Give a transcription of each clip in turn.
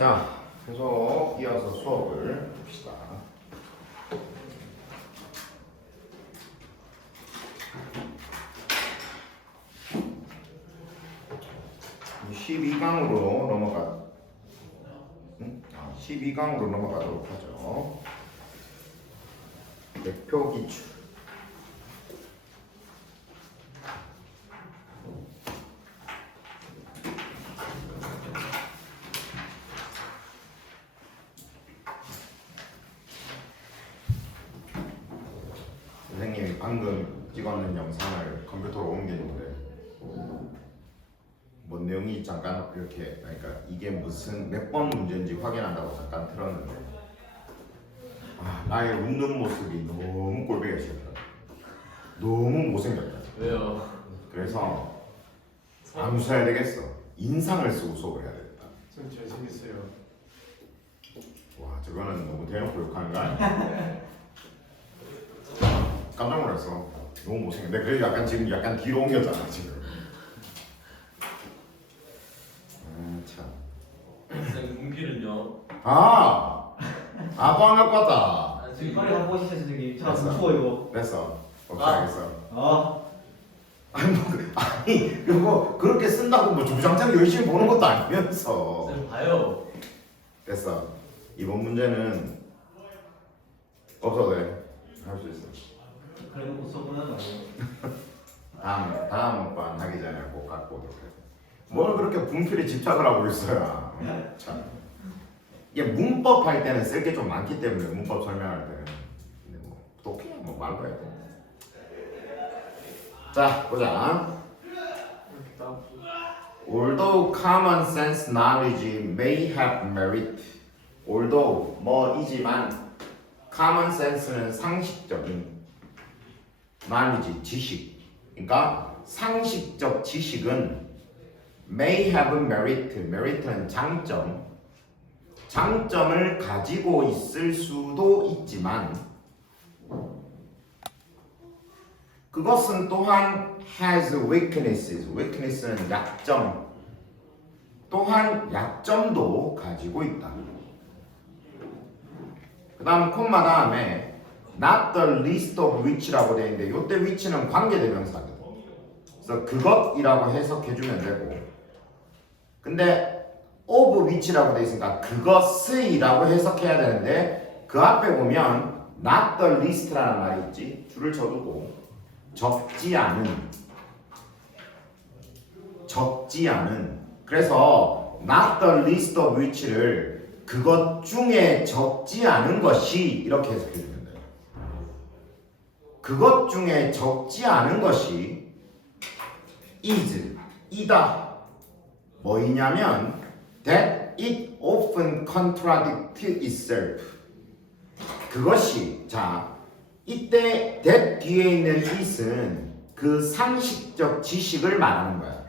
자, 계속 이어서 수업을 봅시다. 이 12강으로 넘어가도록 하죠. 대표 기출. 선생님이 방금 찍었는 영상을 컴퓨터로 옮겼는데 뭔 내용이 잠깐 이렇게, 그러니까 이게 무슨 몇 번 문제인지 확인한다고 잠깐 틀었는데 나의 웃는 모습이 너무 꼴보기가 싫다. 너무 못생겼다. 왜요? 그래서 안 웃어야 되겠어. 인상을 쓰고 수업을 해야 되겠다. 전 잘생겼어요. 와, 저거는 너무 대놓고 욕하는 거 아니야? 깜짝 놀랐어. 너무 못생겼네. 그래서 지금 약간 뒤로 옮겼잖아 지금. 참. 선생님 분필은요? 아빠 안 갖고 왔다. 지금 빨리 갖고 오시죠 저기. 저 됐어. 추워 이거. 됐어. 오케이, 아. 알겠어. 아니 그거 그렇게 쓴다고 뭐 주구장창 열심히 보는 것도 아니면서. 선생님 봐요. 됐어. 이번 문제는 없어도 돼. 할 수 있어. 그래놓고 수업은 하는 거 아니에요? 다음번 하기 전에 꼭 갖고 오도록 해. 뭘 그렇게 분필에 집착을 하고 있어요. 참. 이게 문법 할 때는 쓸 게 좀 많기 때문에 문법 설명할 때는. 근데 뭐 독해 뭐 말도 해야 돼. 자, 보자. Although common sense knowledge may have merit. Although 뭐이지만 common sense는 상식적인 knowledge 지식. 그러니까 상식적 지식은 may have merit. merit는 장점을 가지고 있을 수도 있지만 그것은 또한 has weaknesses. weakness는 약점. 또한 약점도 가지고 있다. 그 다음 콤마 다음에 not the least of which라고 되어 있는데 이때 which는 관계대명사거든. 그래서 그것이라고 해석해주면 되고, 근데 of which라고 되어 있으니까 그것이라고 해석해야 되는데 그 앞에 보면 not the least라는 말이 있지. 줄을 쳐두고 적지 않은. 그래서 not the least of which를 그것 중에 적지 않은 것이 이렇게 해석해주면 돼요. 그것 중에 적지 않은 것이 이다. 뭐이냐면 that it often contradicts itself. 그것이, 자, 이때 that 뒤에 있는 it은 그 상식적 지식을 말하는 거야.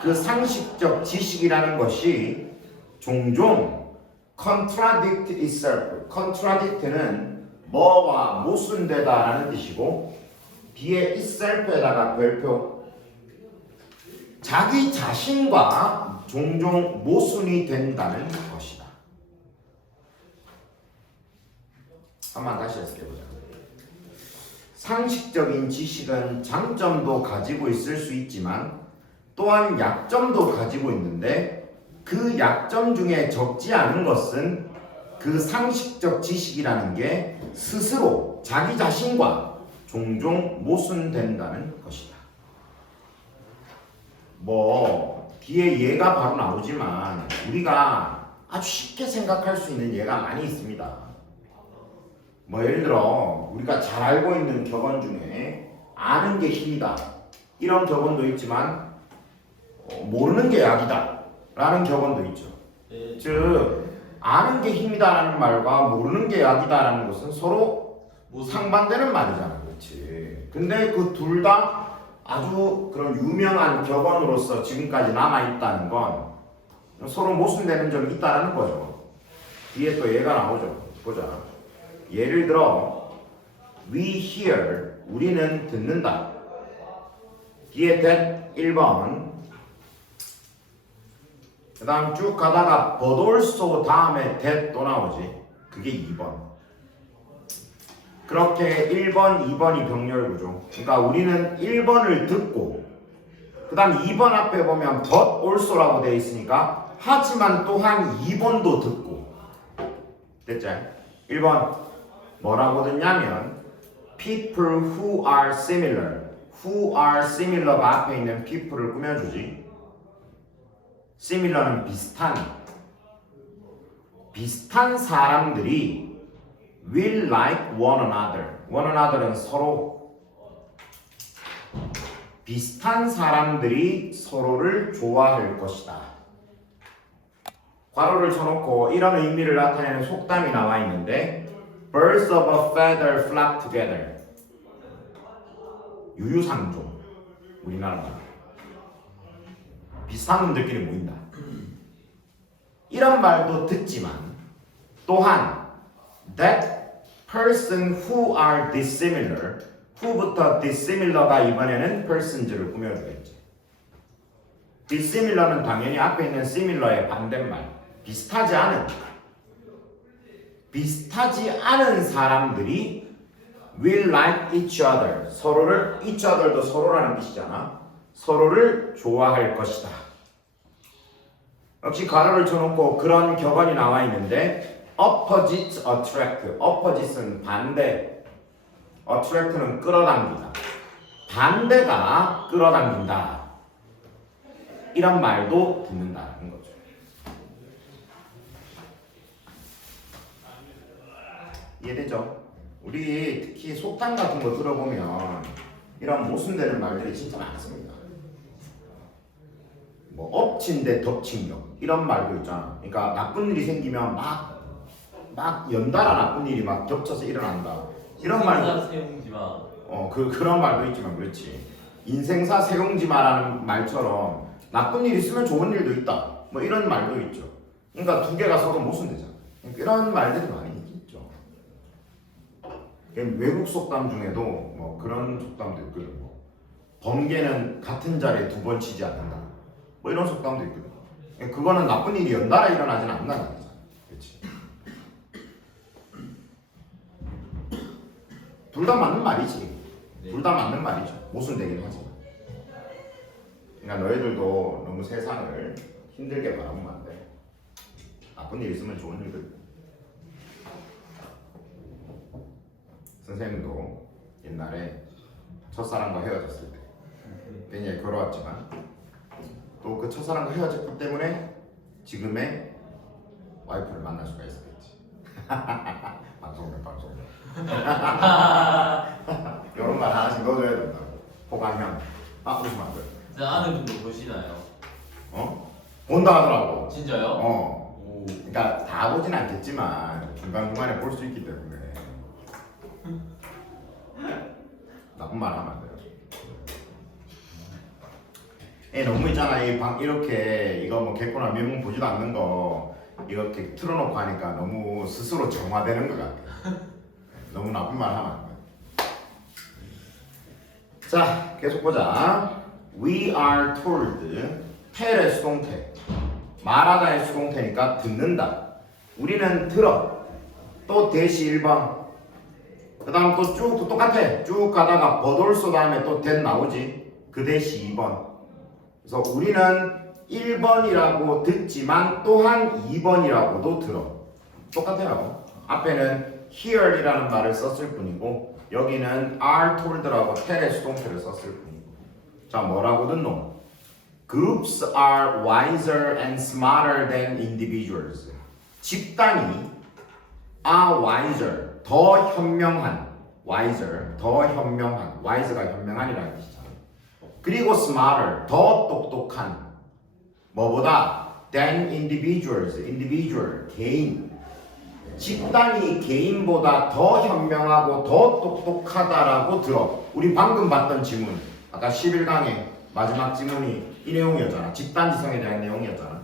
그 상식적 지식이라는 것이 종종 contradict itself. contradict는 뭐와 모순되다라는 뜻이고, 뒤에 itself에다가 별표, 자기 자신과 종종 모순이 된다는 것이다. 한번 다시 해석해보자. 상식적인 지식은 장점도 가지고 있을 수 있지만 또한 약점도 가지고 있는데 그 약점 중에 적지 않은 것은 그 상식적 지식이라는 게 스스로 자기 자신과 종종 모순된다는 것이다. 뭐 뒤에 예가 바로 나오지만 우리가 아주 쉽게 생각할 수 있는 예가 많이 있습니다. 뭐 예를 들어 우리가 잘 알고 있는 격언 중에 아는 게 힘이다 이런 격언도 있지만 모르는 게 약이다 라는 격언도 있죠. 네. 즉 아는 게 힘이다라는 말과 모르는 게 약이다라는 것은 서로 상반되는 말이잖아. 그렇지. 근데 그 둘 다 아주 그런 유명한 격언으로서 지금까지 남아있다는 건 서로 모순되는 점이 있다는 거죠. 뒤에 또 예가 나오죠. 보자. 예를 들어 we hear, 우리는 듣는다. 뒤에 that 1번 그 다음 쭉 가다가 but also 다음에 that 또 나오지. 그게 2번. 그렇게 1번, 2번이 병렬 구조. 그러니까 우리는 1번을 듣고 그 다음 2번 앞에 보면 but also라고 되어 있으니까 하지만 또한 2번도 듣고 됐죠? 1번 뭐라고 듣냐면 people who are similar 가 앞에 있는 people을 꾸며주지. similar는 비슷한 사람들이 will like one another는 서로 비슷한 사람들이 서로를 좋아할 것이다. 괄호를 쳐놓고 이런 의미를 나타내는 속담이 나와 있는데 birds of a feather flock together. 유유상종. 우리나라 말. 비슷한 놈들끼리 모인다. 이런 말도 듣지만 또한 that person who are dissimilar who부터 dissimilar가 이번에는 persons를 꾸며주겠지. dissimilar는 당연히 앞에 있는 similar의 반대말 비슷하지 않은 사람들이 will like each other 서로를 each other도 서로라는 뜻이잖아. 서로를 좋아할 것이다. 역시 가로를 쳐놓고 그런 격언이 나와 있는데 opposite attract opposite는 반대 attract는 끌어당기다. 반대가 끌어당긴다. 이런 말도 듣는다는 거죠. 이해되죠? 우리 특히 속담 같은 거 들어보면 이런 모순되는 말들이 진짜 많습니다. 뭐 엎친 데 덮친 격 이런 말도 있잖아. 그러니까 나쁜 일이 생기면 막 연달아 나쁜 일이 막 겹쳐서 일어난다. 이런 말도 세웅지마. 그런 말도 있지만 그렇지. 인생사 세웅지마라는 말처럼 나쁜 일 있으면 좋은 일도 있다. 뭐 이런 말도 있죠. 그러니까 두 개가 서로 모순되잖아. 그러니까 이런 말들이 많이 있죠. 외국 속담 중에도 뭐 그런 속담도 있거든. 뭐 번개는 같은 자리에 두 번 치지 않는다. 뭐 이런 속담도 있거든. 그거는 나쁜 일이 연달아 일어나진 않는다는 거잖아. 그렇지. 둘 다 맞는 말이지. 둘 다 맞는 말이죠. 모순되긴 하지만. 그러니까 너희들도 너무 세상을 힘들게 바라보면 안 돼. 나쁜 일 있으면 좋은 일도 있고. 선생님도 옛날에 첫사랑과 헤어졌을 때 굉장히 괴로웠지만 또 그 첫사랑과 헤어졌기 때문에 지금의 와이프를 만날 수가 있었겠지. 방송용 이런 말 하나씩 넣어줘야 된다고. 호감형. 웃으면 안 돼. 제 아내분도 보시나요? 본다 하더라고. 진짜요? 오. 그러니까 다 보진 않겠지만 중간중간에 볼 수 있기 때문에 나쁜 말 하면 안 돼요. 너무 있잖아. 이렇게 이거 뭐 개코나 면목 보지도 않는 거 이렇게 틀어놓고 하니까 너무 스스로 정화되는 것 같아. 너무 나쁜 말 하면 안 돼. 자, 계속 보자. We are told. tell의 수동태. 말하다의 수동태니까 듣는다. 우리는 들어. 또 대시 1번. 그 다음 또 쭉 똑같아. 쭉 가다가 but also 다음에 또 that 나오지. 그 대시 2번. 그래서 우리는 1번이라고 듣지만 또한 2번이라고도 들어. 똑같아요. 앞에는 hear이라는 말을 썼을 뿐이고 여기는 are told라고 tell의 수동태를 썼을 뿐이고. 자, 뭐라고 듣노? Groups are wiser and smarter than individuals. 집단이 are wiser, 더 현명한, wiser, 더 현명한, wise가 현명한이라는 뜻이잖아. 그리고 smarter, 더 똑똑한, 뭐보다 than individuals, individual, 개인. 집단이 개인보다 더 현명하고 더 똑똑하다라고 들어. 우리 방금 봤던 지문, 아까 11강의 마지막 지문이 이 내용이었잖아. 집단지성에 대한 내용이었잖아.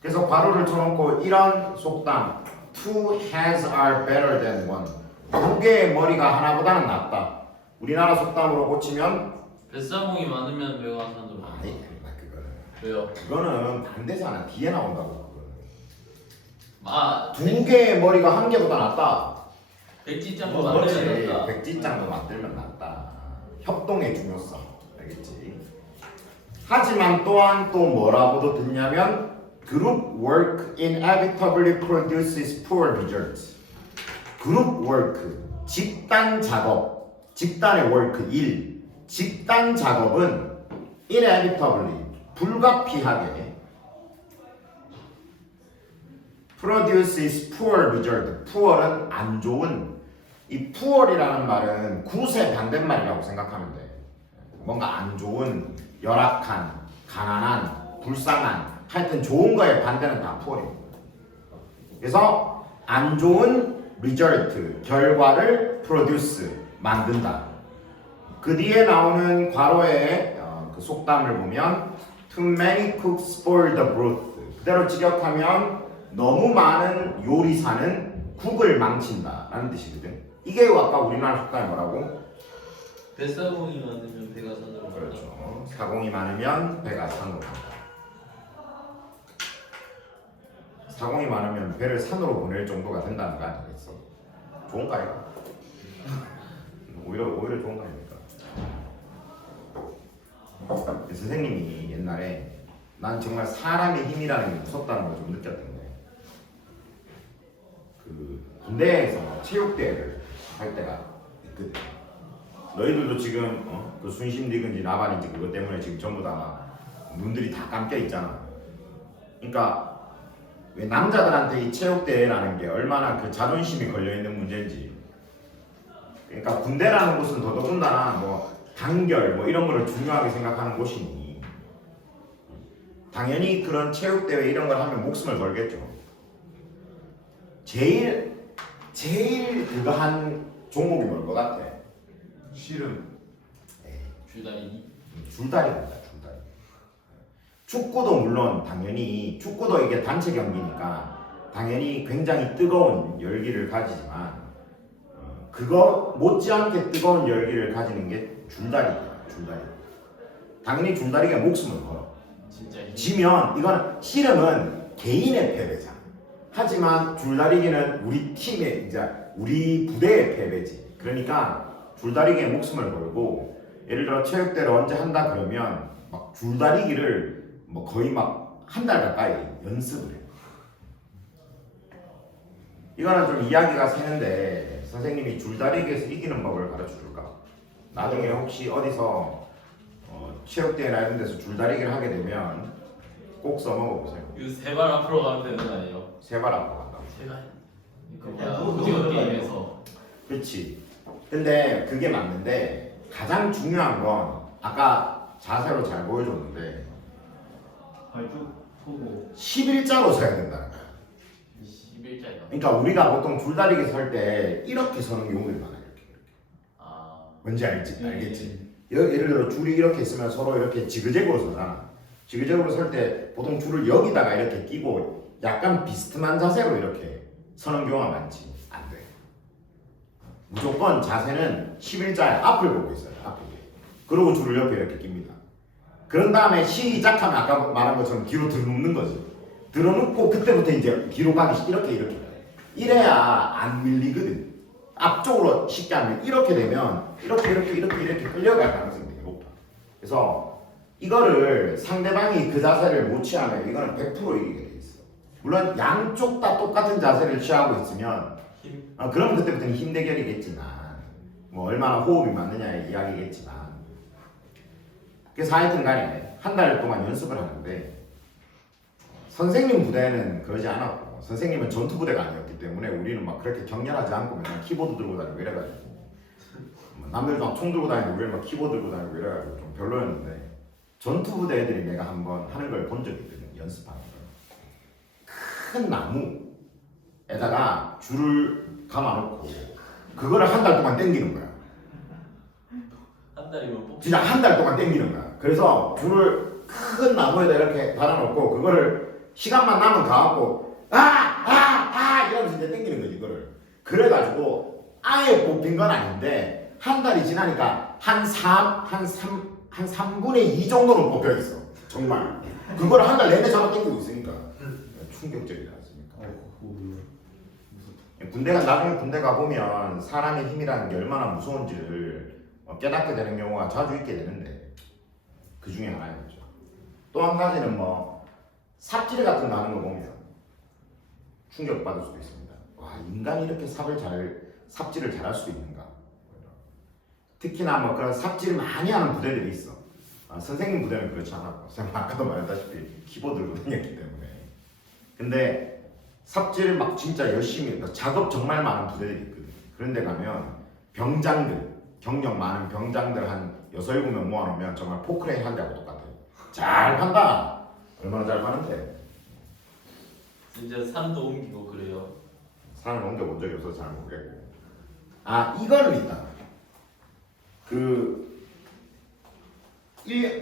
그래서 괄호를 쳐놓고 이런 속담, two heads are better than one. 두 개의 머리가 하나보다는 낫다. 우리나라 속담으로 고치면 뱃사공이 많으면 배가 산으로. 아니, 그거는 왜요? 그거는 반대잖아. 뒤에 나온다고. 그거는. 아, 두 개의 머리가 한 개보다 낫다. 백지장도 그렇지. 만들어졌다. 백지장도 만들면 낫다. 협동의 중요성. 알겠지? 하지만 또한 또 뭐라고도 듣냐면 Group work inevitably produces poor results. Group work, 집단 작업, 집단의 work, 일, 집단 작업은 inevitably, 불가피하게 produces poor result. poor은 안 좋은. 이 poor이라는 말은 굿의 반대말이라고 생각하면 돼. 뭔가 안 좋은, 열악한, 가난한, 불쌍한, 하여튼 좋은 거의 반대는 다 poor입니다. 그래서 안 좋은 result, 결과를 produce, 만든다. 그 뒤에 나오는 괄호의 그 속담을 보면 Too many cooks spoil the broth. 그대로 직역하면 너무 많은 요리사는 국을 망친다 라는 뜻이거든. 이게 아까 우리나라 속담이 뭐라고? 뱃사공이 많으면 배가 산으로 간다. 그렇죠. 사공이 많으면 배가 산으로 간다. 사공이 많으면 배를 산으로 보낼 정도가 된다는 거 아니겠어? 좋은 거 아이가? 오히려 좋은 거 아닙니까? 선생님이 옛날에 난 정말 사람의 힘이라는 게 무섭다는 걸 좀 느꼈던 거예요. 그 군대에서 체육대회를 할 때가 있거든. 너희들도 지금 그 순심리근지 나발인지 그것 때문에 지금 전부 다 눈들이 다 감겨 있잖아. 그러니까 왜 남자들한테 이 체육대회라는 게 얼마나 그 자존심이 걸려있는 문제인지. 그러니까 군대라는 곳은 더더군다나 뭐 단결 뭐 이런 거를 중요하게 생각하는 곳이니 당연히 그런 체육대회 이런 걸 하면 목숨을 걸겠죠. 제일 그거 한 종목이 뭘 것 같아? 씨름. 줄다리기. 줄다리입니다. 줄다리. 축구도 물론 당연히 축구도 이게 단체 경기니까 당연히 굉장히 뜨거운 열기를 가지지만 그거 못지않게 뜨거운 열기를 가지는 게 줄다리예요. 줄다리. 당연히 줄다리가 목숨을 걸어. 진짜 힘. 지면 이거는 씨름은 개인의 패배잖아. 하지만 줄다리기는 우리 팀의 이제 우리 부대의 패배지. 그러니까 줄다리기에 목숨을 걸고 예를 들어 체육대회를 언제 한다 그러면 막 줄다리기를 뭐 거의 막 한 달 가까이 연습을 해. 이거는 좀 이야기가 새는데 선생님이 줄다리기에서 이기는 법을 가르쳐 줄까? 나중에 혹시 어디서 체육대회나 이런 데서 줄다리기를 하게 되면 꼭 써먹어 보세요. 이거 세발 앞으로 가면 되는 거 아니에요? 세 발 앞으로 간다. 세발. 그 야, 뭐야? 오징어 게임에서. 그렇지. 근데 그게 맞는데 가장 중요한 건 아까 자세로 잘 보여줬는데 발쭉 서고. 11자로 서야 된다는 거야. 11자인가? 그러니까 우리가 보통 줄다리기 설 때 이렇게 서는 경우들이 많아요. 이렇게. 아. 뭔지 알겠지? 예를 들어 줄이 이렇게 있으면 서로 이렇게 지그재그로 서잖아. 지그재그로 설 때 보통 줄을 여기다가 이렇게 끼고 약간 비스듬한 자세로 이렇게 서는 경우가 많지. 안 돼. 무조건 자세는 11자의 앞을 보고 있어요. 앞을. 그리고 줄을 옆에 이렇게 낍니다. 그런 다음에 시작하면 아까 말한 것처럼 뒤로 들어눕는 거지. 들어눕고 그때부터 이제 뒤로 가기 이렇게 이래야 안 밀리거든. 앞쪽으로 쉽게 하면 이렇게 되면 이렇게 끌려갈 가능성이 되게 높아. 그래서 이거를 상대방이 그 자세를 못 취하면 이거는 100% 이기게 돼 있어. 물론 양쪽 다 똑같은 자세를 취하고 있으면 그러면 그때부터는 힘 대결이겠지만 뭐 얼마나 호흡이 맞느냐의 이야기겠지만 그래서 하여튼 간에 한 달 동안 연습을 하는데 선생님 부대는 그러지 않았고 선생님은 전투 부대가 아니었기 때문에 우리는 막 그렇게 격렬하지 않고 맨날 키보드 들고 다니고 이래가지고 남들도 막 총 들고 다니고 우리는 막 키보드 들고 다니고 이래가지고 좀 별로였는데 전투 부대 애들이 내가 한번 하는 걸 본 적이 있거든. 연습하는 걸. 큰 나무에다가 줄을 감아놓고 그거를 한 달 동안 당기는 거야. 한 달이면 뽑. 진짜 한 달 동안 당기는 거야. 그래서 줄을 큰 나무에다 이렇게 달아놓고 그거를 시간만 나면 가갖고 이러면서 이제 당기는 거지 이거를. 그래가지고 아예 뽑힌 건 아닌데 한 달이 지나니까 한 3분의 2 정도는 뽑혀 있어. 정말. 그걸 한 달 내내 잡아 당기고 있으니까 충격적이지 않습니까? 나중에 군대 가보면 사람의 힘이라는 게 얼마나 무서운지를 깨닫게 되는 경우가 자주 있게 되는데 그 중에 하나였죠. 또 한 가지는 뭐 삽질 같은 거 하는 거 보면 충격받을 수도 있습니다. 와, 인간이 이렇게 삽질을 잘할 수도 있는가? 특히나 뭐 그런 삽질을 많이 하는 부대들이 있어. 선생님 부대는 그렇지 않았고, 선생님 아까도 말했다시피 키보드를 다녔기 때문에. 근데 삽질을 막 진짜 열심히, 그러니까 작업 정말 많은 부대들이 있거든. 그런데 가면 병장들, 경력 많은 병장들 한 6, 7명 모아놓으면 정말 포크레인 한 대하고 똑같아요. 잘 판다. 얼마나 잘 파는데. 진짜 산도 옮기고 그래요. 산을 옮겨본 적이 없어서 잘 모르겠고. 이거는 있다.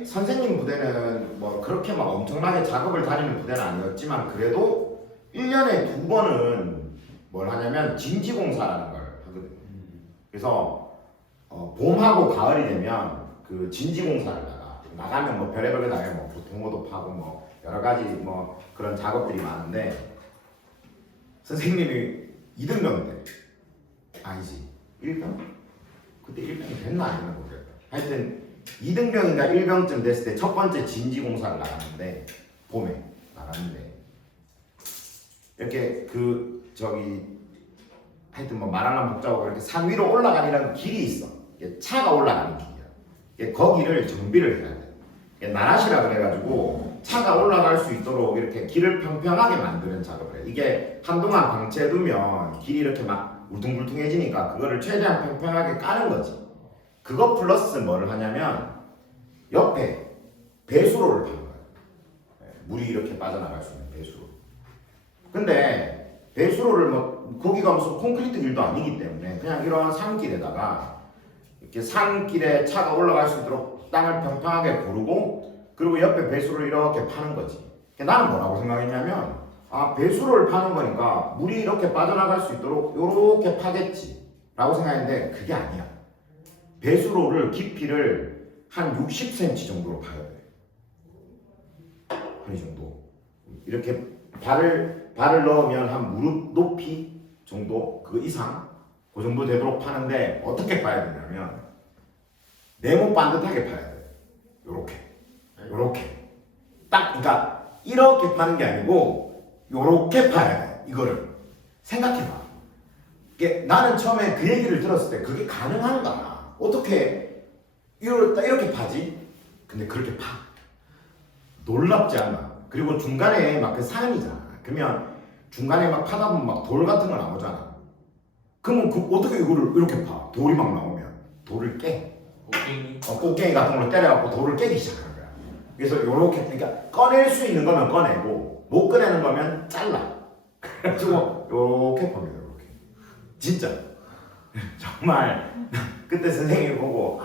선생님 부대는 뭐 그렇게 막 엄청나게 작업을 다니는 부대는 아니었지만 그래도 1년에 2번은 뭘 하냐면 진지공사라는 걸 하거든요. 그래서 봄하고 가을이 되면 그 진지공사를 나가면 뭐 별의별 게 나가요. 뭐 교통호도 파고 뭐 여러 가지 뭐 그런 작업들이 많은데 선생님이 2등병 때 아니지 1병? 그때 1병이 됐나 안 됐나 모르겠다. 하여튼 2등병인가 1병쯤 됐을 때 첫 번째 진지공사를 나갔는데 봄에 나갔는데 이렇게 하여튼 뭐 말하면 복잡하고 이렇게 산 위로 올라가는 길이 있어. 차가 올라가는 길이야. 거기를 정비를 해야 돼. 나라시라 그래가지고 차가 올라갈 수 있도록 이렇게 길을 평평하게 만드는 작업을 해. 이게 한동안 방치해두면 길이 이렇게 막 울퉁불퉁해지니까 그거를 최대한 평평하게 까는 거지. 그거 플러스 뭐를 하냐면 옆에 배수로를 파는 거야. 물이 이렇게 빠져나갈 수 있는 배수로. 근데 배수로를 뭐 거기가 무슨 콘크리트 길도 아니기 때문에 그냥 이런 산길에다가 이렇게 산길에 차가 올라갈 수 있도록 땅을 평평하게 고르고 그리고 옆에 배수로를 이렇게 파는 거지. 나는 뭐라고 생각했냐면 배수로를 파는 거니까 물이 이렇게 빠져나갈 수 있도록 이렇게 파겠지 라고 생각했는데 그게 아니야. 배수로를 깊이를 한 60cm 정도로 파야 돼. 한 이 정도. 이렇게 발을 넣으면 한 무릎 높이 정도 그 이상 그 정도 되도록 파는데 어떻게 파야 되냐면 네모 반듯하게 파야 돼. 요렇게 딱 그러니까 이렇게 파는 게 아니고 요렇게 파야 돼. 이거를 생각해봐. 나는 처음에 그 얘기를 들었을 때 그게 가능한가? 어떻게 이렇게 파지? 근데 그렇게 파. 놀랍지 않아. 그리고 중간에 막 그 산이잖아. 그러면 중간에 막 파다 보면 막 돌 같은 거 나오잖아. 그러면 어떻게 이거를 이렇게 파? 돌이 막 나오면 돌을 깨. 꽃갱이 같은 걸로 때려갖고 돌을 깨기 시작하는 거야. 그래서 요렇게 그러니까 꺼낼 수 있는 거면 꺼내고 못 꺼내는 거면 잘라. 그래가지고 요렇게 팝니다. 요렇게. 진짜 정말 그때 선생님이 보고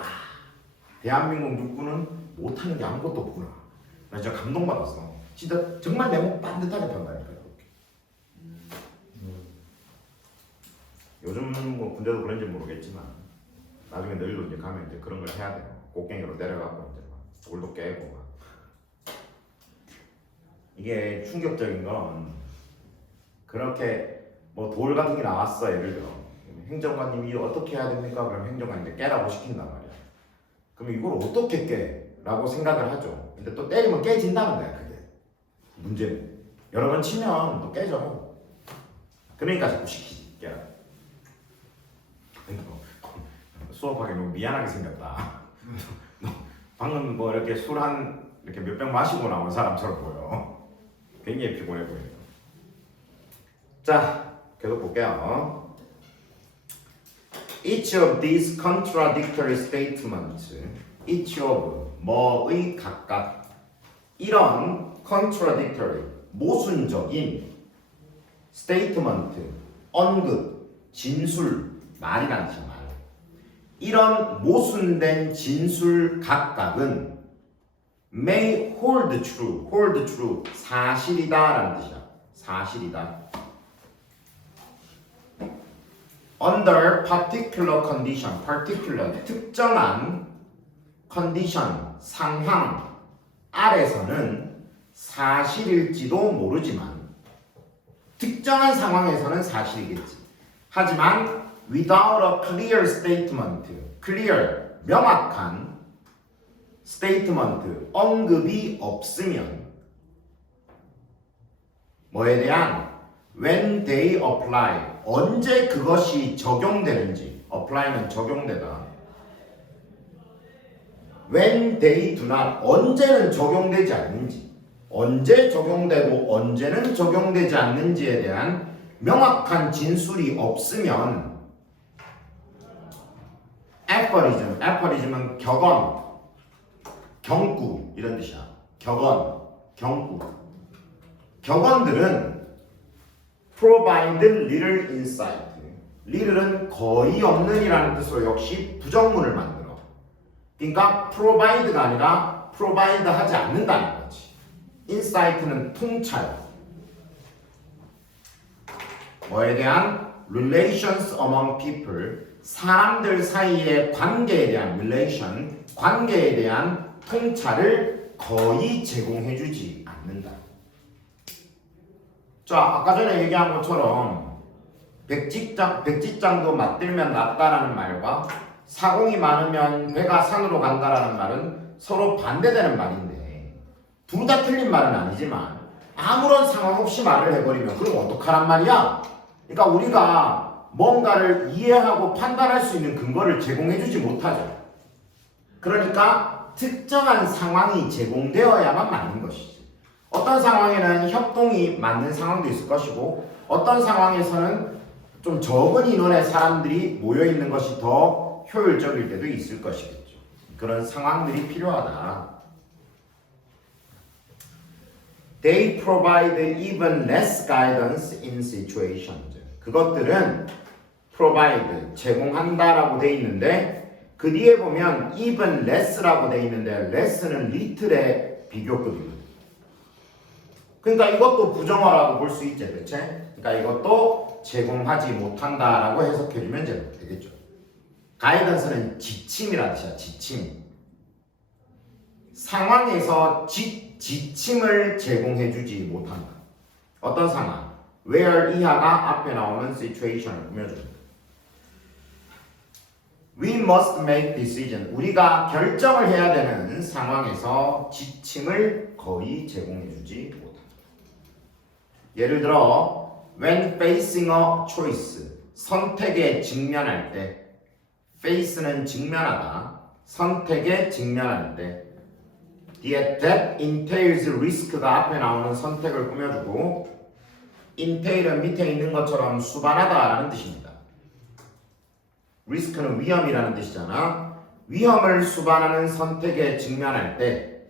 대한민국 육군은 못하는 게 아무것도 없구나. 나 진짜 감동받았어. 진짜 정말 네모 반듯하게 판다니까. 요즘 뭐 군대도 그런지 모르겠지만 나중에 너희도 이제 가면 이제 그런 걸 해야 돼요. 꽃갱이로 때려갖고 이제 막 돌도 깨고 막. 이게 충격적인 건 그렇게 뭐 돌 같은 게 나왔어 예를 들어 행정관님이 어떻게 해야 됩니까? 그럼 행정관이 깨라고 시킨단 말이야. 그럼 이걸 어떻게 깨? 라고 생각을 하죠. 근데 또 때리면 깨진다는 거야 그게. 문제는 여러 번 치면 또 깨져. 그러니까 자꾸 시키지 깨라. 수업하기 너무 미안하게 생겼다. 방금 뭐 이렇게 술 이렇게 몇 병 마시고 나온 사람처럼 보여. 굉장히 피곤해 보이네요. 자, 계속 볼게요. Each of these contradictory statements, each of 뭐의 각각 이런 contradictory 모순적인 statement 언급 진술 말이라는 뜻이야. 말. 이런 모순된 진술 각각은 may hold true 사실이다라는 뜻이야. 사실이다. under particular 특정한 condition 상황 아래서는 사실일지도 모르지만 특정한 상황에서는 사실이겠지. 하지만 without a clear statement, clear, 명확한 statement, 언급이 없으면 뭐에 대한 when they apply, 언제 그것이 적용되는지, apply는 적용되다. when they do not, 언제는 적용되지 않는지, 언제 적용되고 언제는 적용되지 않는지에 대한 명확한 진술이 없으면 aphorism, aphorism은 격언, 경구 이런 뜻이야. 격언, 경구. 격언들은 provide little insight. little은 거의 없는이라는 뜻으로 역시 부정문을 만들어. 그러니까 provide가 아니라 provide 하지 않는다는 거지. insight는 통찰. 뭐에 대한 relations among people, 사람들 사이의 관계에 대한 relation, 관계에 대한 통찰을 거의 제공해주지 않는다. 자, 아까 전에 얘기한 것처럼 백지장도 맞들면 낫다라는 말과 사공이 많으면 배가 산으로 간다라는 말은 서로 반대되는 말인데 둘 다 틀린 말은 아니지만 아무런 상황 없이 말을 해버리면 그럼 어떡하란 말이야? 그러니까 우리가 뭔가를 이해하고 판단할 수 있는 근거를 제공해주지 못하죠. 그러니까 특정한 상황이 제공되어야만 맞는 것이지. 어떤 상황에는 협동이 맞는 상황도 있을 것이고 어떤 상황에서는 좀 적은 인원의 사람들이 모여있는 것이 더 효율적일 때도 있을 것이겠죠. 그런 상황들이 필요하다. They provide even less guidance in situations. 그것들은 provide, 제공한다라고 돼 있는데 그 뒤에 보면 even less라고 돼 있는데 less는 little의 비교급이거든요. 그러니까 이것도 부정어라고 볼 수 있지, 대체? 그러니까 이것도 제공하지 못한다라고 해석해주면 되겠죠. 가이던스는 지침이라는 뜻이야, 지침. 상황에서 지침을 제공해주지 못한다. 어떤 상황? where 이하가 앞에 나오는 situation을 꾸며줍니다. We must make decision. 우리가 결정을 해야 되는 상황에서 지침을 거의 제공해주지 못한다. 예를 들어 when facing a choice, 선택에 직면할 때, face는 직면하다, 선택에 직면할 때 뒤에 that entails risk가 앞에 나오는 선택을 꾸며주고 entail은 밑에 있는 것처럼 수반하다라는 뜻입니다. risk는 위험이라는 뜻이잖아. 위험을 수반하는 선택에 직면할 때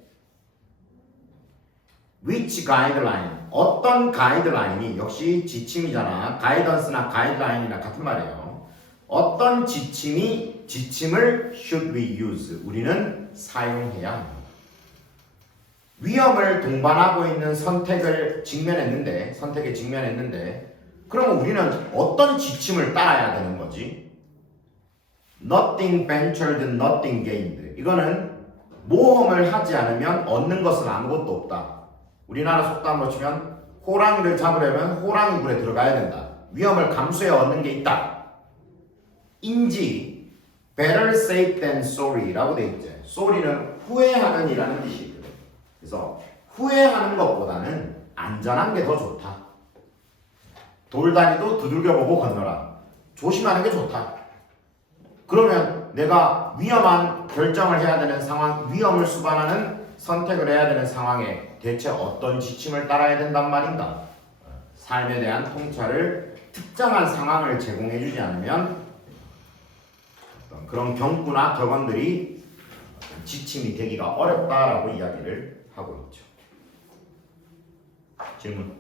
which guideline, 어떤 가이드라인이, 역시 지침이잖아. 가이던스나 가이드라인이나 같은 말이에요. 어떤 지침을 should we use, 우리는 사용해야 합니다. 위험을 동반하고 있는 선택에 직면했는데 그러면 우리는 어떤 지침을 따라야 되는 거지? Nothing ventured, nothing gained. 이거는 모험을 하지 않으면 얻는 것은 아무것도 없다. 우리나라 속담으로 치면 호랑이를 잡으려면 호랑이 굴에 들어가야 된다. 위험을 감수해 얻는 게 있다. 인지 better safe than sorry라고 돼 있죠. sorry는 후회하는 이라는 뜻이 있거든. 그래서 후회하는 것보다는 안전한 게 더 좋다. 돌다리도 두들겨보고 건너라. 조심하는 게 좋다. 그러면 내가 위험한 결정을 해야 되는 상황, 위험을 수반하는 선택을 해야 되는 상황에 대체 어떤 지침을 따라야 된단 말인가? 삶에 대한 통찰을 특정한 상황을 제공해주지 않으면 그런 경구나 격언들이 지침이 되기가 어렵다라고 이야기를 하고 있죠. 질문.